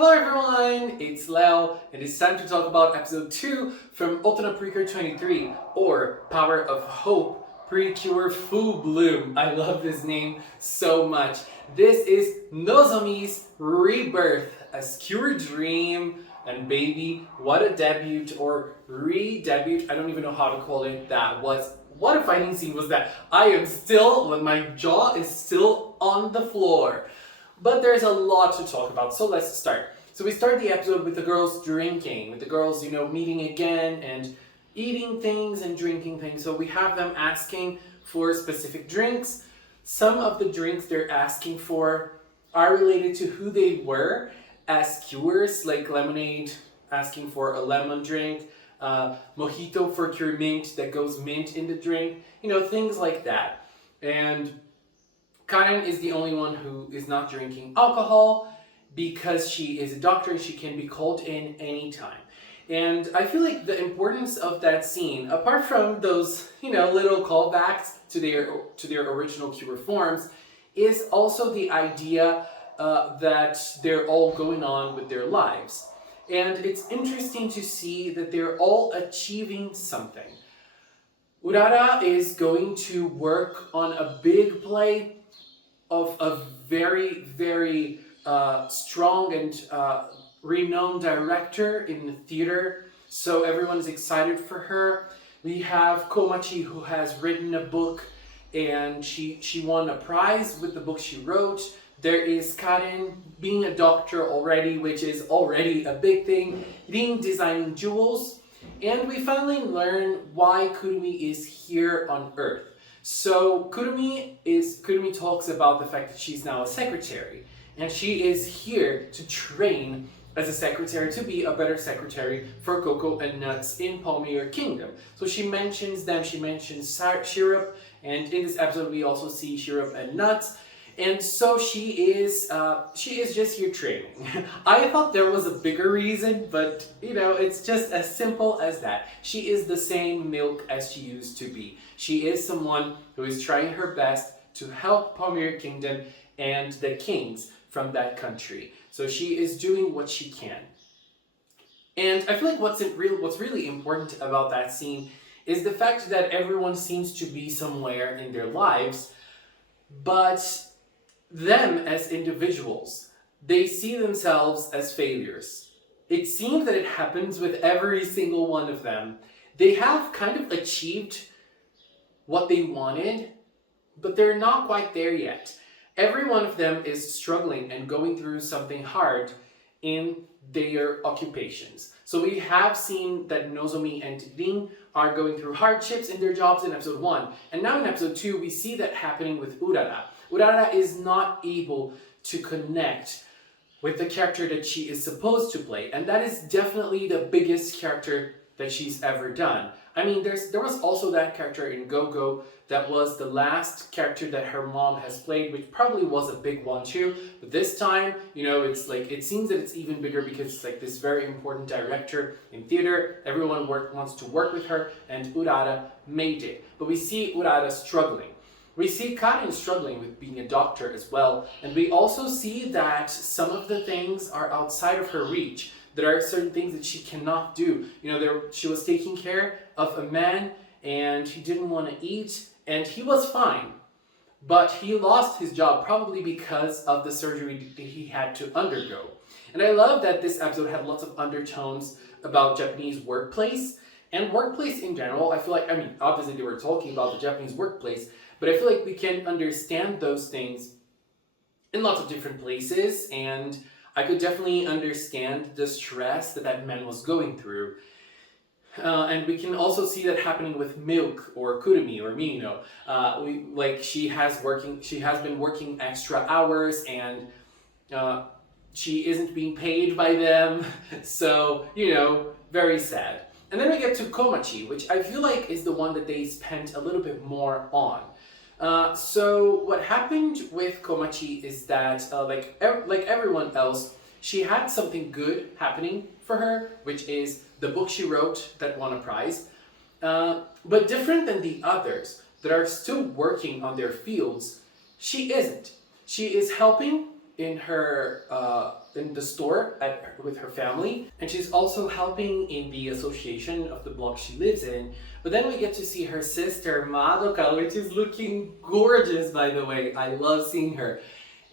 Hello everyone, it's Leo, and it's time to talk about episode 2 from OTONA PreCure 23, or Power of Hope, PreCure Full Bloom. I love this name so much. This is Nozomi's rebirth as Cure Dream, and baby, what a debut, or re-debut, I don't even know how to call it, that was. What a fighting scene was that. I am still, my jaw is still on the floor. But there's a lot to talk about, so let's start. So we start the episode with the girls drinking, with the girls, meeting again and eating things and drinking things. So we have them asking for specific drinks. Some of the drinks they're asking for are related to who they were as cures, like lemonade, asking for a lemon drink, mojito for cure mint that goes mint in the drink, things like that. And Karen is the only one who is not drinking alcohol because she is a doctor and she can be called in anytime. And I feel like the importance of that scene, apart from those, little callbacks to their original cure forms, is also the idea that they're all going on with their lives. And it's interesting to see that they're all achieving something. Urara is going to work on a big play of a very, very strong and renowned director in the theater, so everyone is excited for her. We have Komachi, who has written a book and she won a prize with the book she wrote. There is Karen being a doctor already, which is already a big thing, Rin designing jewels, and we finally learn why Kurumi is here on Earth. So Kurumi talks about the fact that she's now a secretary, and she is here to train as a secretary to be a better secretary for Cocoa and Nuts in Palmyra Kingdom. So she mentions them, she mentions Syrup, and in this episode we also see Syrup and Nuts. And so she is just here training. I thought there was a bigger reason, but it's just as simple as that. She is the same Milk as she used to be. She is someone who is trying her best to help Palmyra Kingdom and the kings from that country. So she is doing what she can. And I feel like what's really important about that scene is the fact that everyone seems to be somewhere in their lives, but them as individuals, they see themselves as failures. It seems that it happens with every single one of them. They have kind of achieved what they wanted, but they're not quite there yet. Every one of them is struggling and going through something hard in their occupations. So we have seen that Nozomi and Rin are going through hardships in their jobs in episode 1. And now in episode 2, we see that happening with Urara. Urara is not able to connect with the character that she is supposed to play. And that is definitely the biggest character that she's ever done. I mean, there was also that character in Go-Go that was the last character that her mom has played, which probably was a big one too. But this time, it's like, it seems that it's even bigger because it's like this very important director in theater. Everyone wants to work with her, and Urara made it. But we see Urara struggling. We see Karen struggling with being a doctor as well. And we also see that some of the things are outside of her reach. There are certain things that she cannot do. She was taking care of a man and he didn't want to eat, and he was fine. But he lost his job probably because of the surgery that he had to undergo. And I love that this episode had lots of undertones about Japanese workplace and workplace in general. I feel like, obviously they were talking about the Japanese workplace, but I feel like we can understand those things in lots of different places, and I could definitely understand the stress that man was going through. And we can also see that happening with Milk or Kurumi or Mino. She has been working extra hours, and she isn't being paid by them. So, very sad. And then we get to Komachi, which I feel like is the one that they spent a little bit more on. So what happened with Komachi is that, like everyone else, she had something good happening for her, which is the book she wrote that won a prize. But different than the others that are still working on their fields, she isn't. She is helping in her in the store with her family, and she's also helping in the association of the block she lives in. But then we get to see her sister Madoka, which is looking gorgeous, by the way. I love seeing her.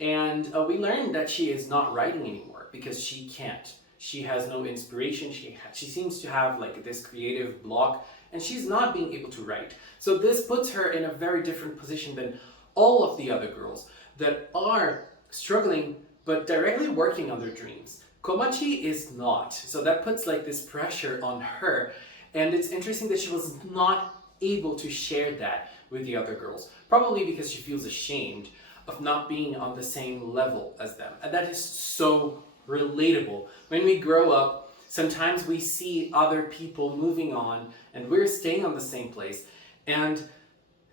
And we learn that she is not writing anymore because she can't. She has no inspiration. She seems to have like this creative block, and she's not being able to write. So this puts her in a very different position than all of the other girls that are struggling but directly working on their dreams. Komachi is not. So that puts like this pressure on her. And it's interesting that she was not able to share that with the other girls. Probably because she feels ashamed of not being on the same level as them. And that is so relatable. When we grow up, sometimes we see other people moving on and we're staying on the same place. And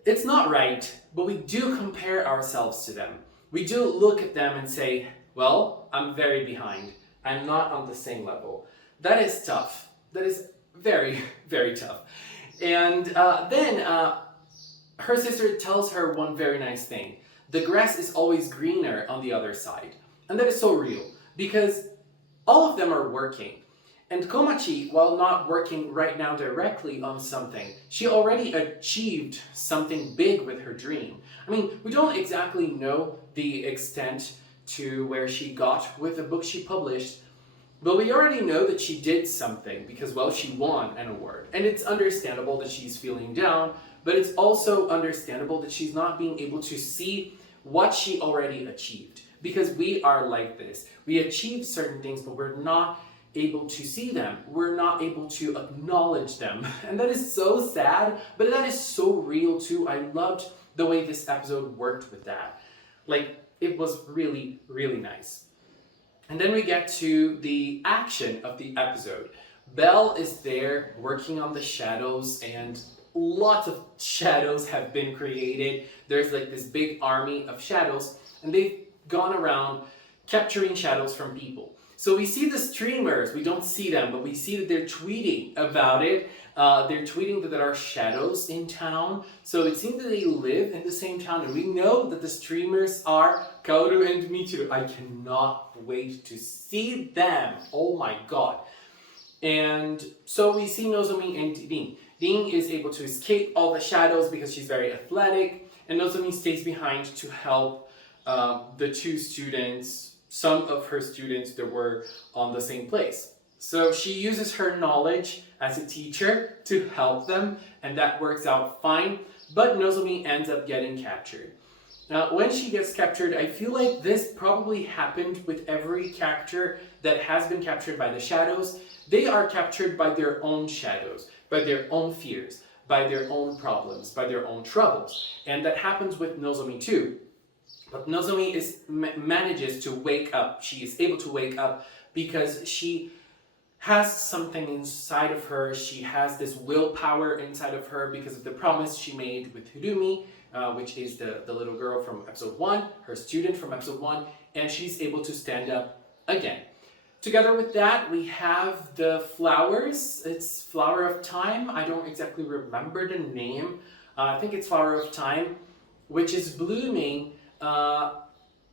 it's not right, but we do compare ourselves to them. We do look at them and say, well, I'm very behind. I'm not on the same level. That is tough. That is very, very tough. And then her sister tells her one very nice thing. The grass is always greener on the other side. And that is so real because all of them are working. And Komachi, while not working right now directly on something, she already achieved something big with her dream. I mean, we don't exactly know the extent to where she got with the book she published, but we already know that she did something because, well, she won an award. And it's understandable that she's feeling down, but it's also understandable that she's not being able to see what she already achieved. Because we are like this. We achieve certain things, but we're not able to see them. We're not able to acknowledge them. And that is so sad, but that is so real too. I loved the way this episode worked with that. Like, it was really, really nice. And then we get to the action of the episode. Belle is there working on the shadows, and lots of shadows have been created. There's like this big army of shadows, and they've gone around capturing shadows from people. So we see the streamers, we don't see them, but we see that they're tweeting about it. They're tweeting that there are shadows in town. So it seems that they live in the same town, and we know that the streamers are Kaoru and Michiru. I cannot wait to see them. Oh my god. And so we see Nozomi and Rin. Rin is able to escape all the shadows because she's very athletic, and Nozomi stays behind to help the two students, some of her students that were on the same place. So she uses her knowledge as a teacher to help them, and that works out fine, but Nozomi ends up getting captured. Now, when she gets captured, I feel like this probably happened with every character that has been captured by the shadows. They are captured by their own shadows, by their own fears, by their own problems, by their own troubles. And that happens with Nozomi too. But Nozomi manages to wake up. She is able to wake up because she has something inside of her. She has this willpower inside of her because of the promise she made with Hirumi, which is the little girl from episode 1, her student from episode 1, and she's able to stand up again. Together with that, we have the flowers. It's Flower of Time. I don't exactly remember the name. I think it's Flower of Time, which is blooming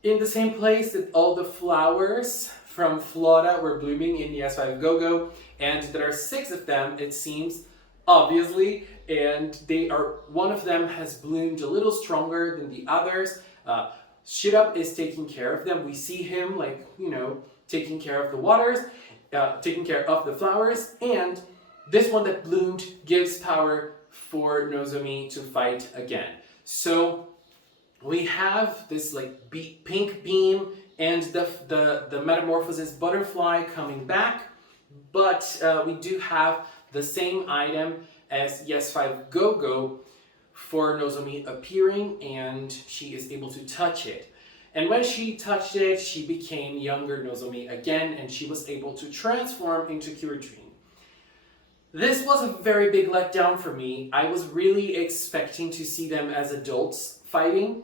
in the same place that all the flowers from Flora were blooming in Yes5 Go-Go, and there are 6 of them, it seems, obviously, and one of them has bloomed a little stronger than the others. Shirup is taking care of them. We see him, like, taking care of the waters, taking care of the flowers, and this one that bloomed gives power for Nozomi to fight again. So we have this like pink beam and the metamorphosis butterfly coming back, but we do have the same item as Yes5 Go-Go for Nozomi appearing, and she is able to touch it. And when she touched it, she became younger Nozomi again, and she was able to transform into Cure Dream. This was a very big letdown for me. I was really expecting to see them as adults fighting,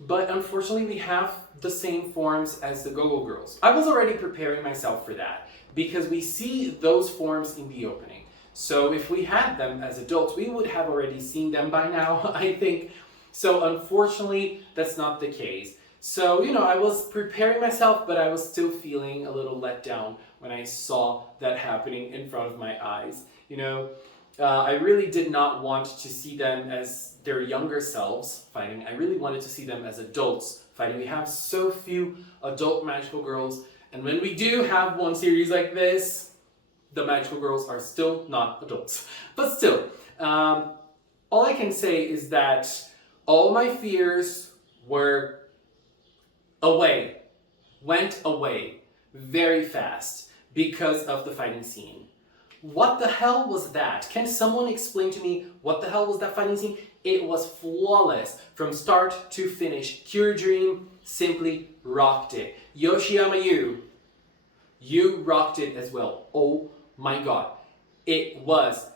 but unfortunately we have the same forms as the Go-Go Girls. I was already preparing myself for that, because we see those forms in the opening. So if we had them as adults, we would have already seen them by now, I think. So unfortunately, that's not the case. So, I was preparing myself, but I was still feeling a little let down when I saw that happening in front of my eyes. I really did not want to see them as their younger selves fighting. I really wanted to see them as adults fighting. We have so few adult magical girls, and when we do have one series like this, the magical girls are still not adults. But still, all I can say is that all my fears went away very fast because of the fighting scene. What the hell was that? Can someone explain to me what the hell was that fighting scene? It was flawless from start to finish. Cure Dream simply rocked it. Yoshiyama, you rocked it as well. Oh my god. It was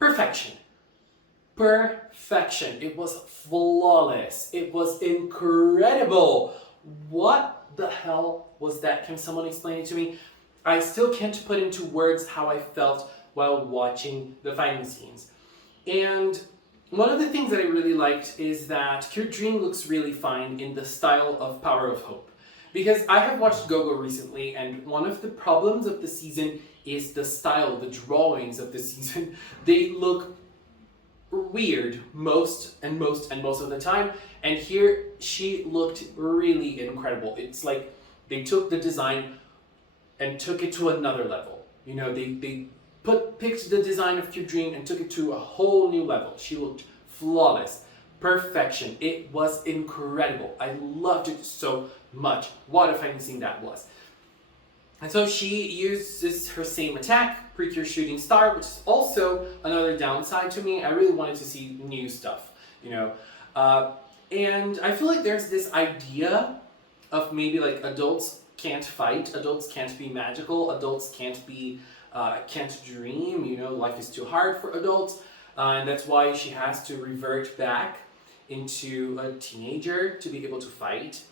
perfection. Perfection. It was flawless. It was incredible. What the hell was that? Can someone explain it to me? I still can't put into words how I felt while watching the fighting scenes. And one of the things that I really liked is that Cure Dream looks really fine in the style of Power of Hope. Because I have watched Go-Go recently, and one of the problems of the season is the style, the drawings of the season. They look weird most of the time, and here she looked really incredible. It's like they took the design and took it to another level. They picked the design of Cure Dream and took it to a whole new level. She looked flawless. Perfection. It was incredible. I loved it so much. What a fighting scene that was. And so she uses her same attack, PreCure Shooting Star, which is also another downside to me. I really wanted to see new stuff, and I feel like there's this idea of maybe like adults can't fight, adults can't be magical, adults can't dream, life is too hard for adults, and that's why she has to revert back into a teenager to be able to fight.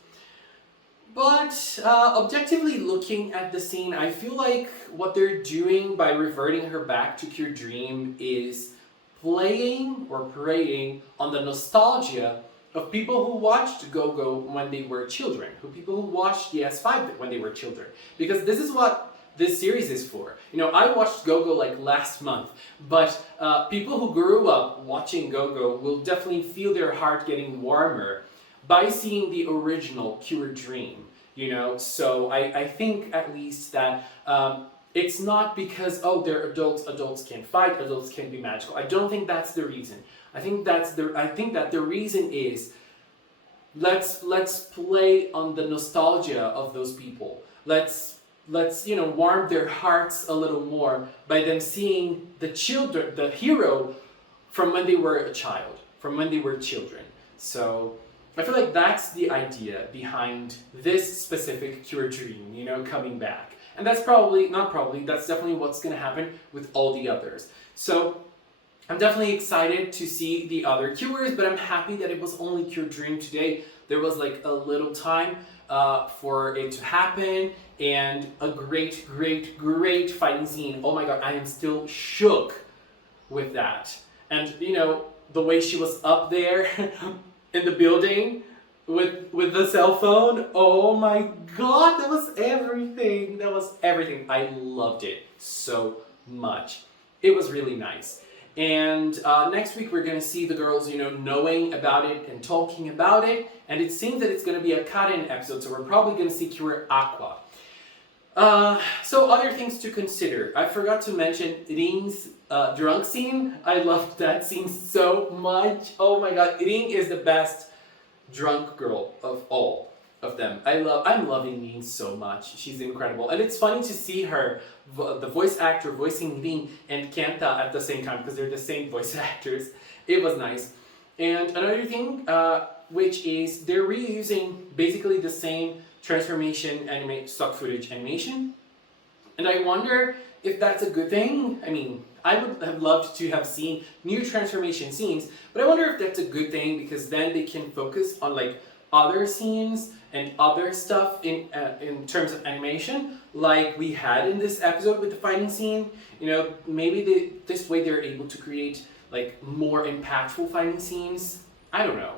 But objectively looking at the scene, I feel like what they're doing by reverting her back to Cure Dream is playing or preying on the nostalgia of people who watched Go-Go when they were children, people who watched the S5 when they were children. Because this is what this series is for. I watched Go-Go like last month, but people who grew up watching Go-Go will definitely feel their heart getting warmer by seeing the original Cure Dream, So I think at least that it's not because, they're adults can't fight, adults can't be magical. I don't think that's the reason. I think that the reason is let's play on the nostalgia of those people. Let's warm their hearts a little more by them seeing the hero from when they were a child, from when they were children. So I feel like that's the idea behind this specific Cure Dream, coming back. And that's that's definitely what's going to happen with all the others. So I'm definitely excited to see the other Cures, but I'm happy that it was only Cure Dream today. There was like a little time for it to happen, and a great fighting scene. Oh my god, I am still shook with that. And the way she was up there in the building with the cell phone. Oh my god, that was everything. I loved it so much. It was really nice. And next week we're going to see the girls, knowing about it and talking about it. And it seems that it's going to be a Karen episode, so we're probably going to see Cure Aqua. So other things to consider. I forgot to mention Ring's drunk scene. I loved that scene so much. Oh my god, Ring is the best drunk girl of all of them. I'm loving Ring so much. She's incredible. And it's funny to see her, the voice actor voicing Ring and Kenta at the same time, because they're the same voice actors. It was nice. And another thing, which is they're reusing basically the same transformation stock footage animation. And I wonder if that's a good thing. I mean, I would have loved to have seen new transformation scenes, but I wonder if that's a good thing, because then they can focus on like other scenes and other stuff in terms of animation, like we had in this episode with the fighting scene. Maybe this way they're able to create like more impactful fighting scenes. I don't know.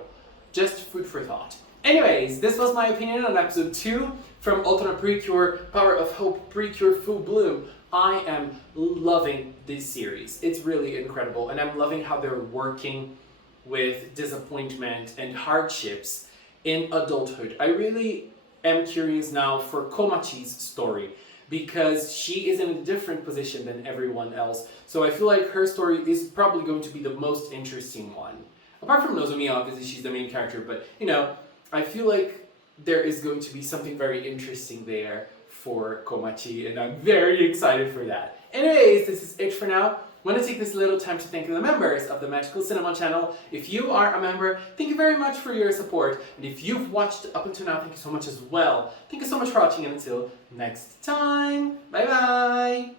Just food for thought. Anyways, this was my opinion on episode 2 from OTONA PreCure, Power of Hope PreCure Full Bloom. I am loving this series. It's really incredible, and I'm loving how they're working with disappointment and hardships in adulthood. I really am curious now for Komachi's story because she is in a different position than everyone else. So I feel like her story is probably going to be the most interesting one. Apart from Nozomi, obviously she's the main character, but you know, I feel like there is going to be something very interesting there for Komachi, and I'm very excited for that. Anyways, this is it for now. I want to take this little time to thank the members of the Magical Cinema channel. If you are a member, thank you very much for your support. And if you've watched up until now, thank you so much as well. Thank you so much for watching, and until next time, bye bye!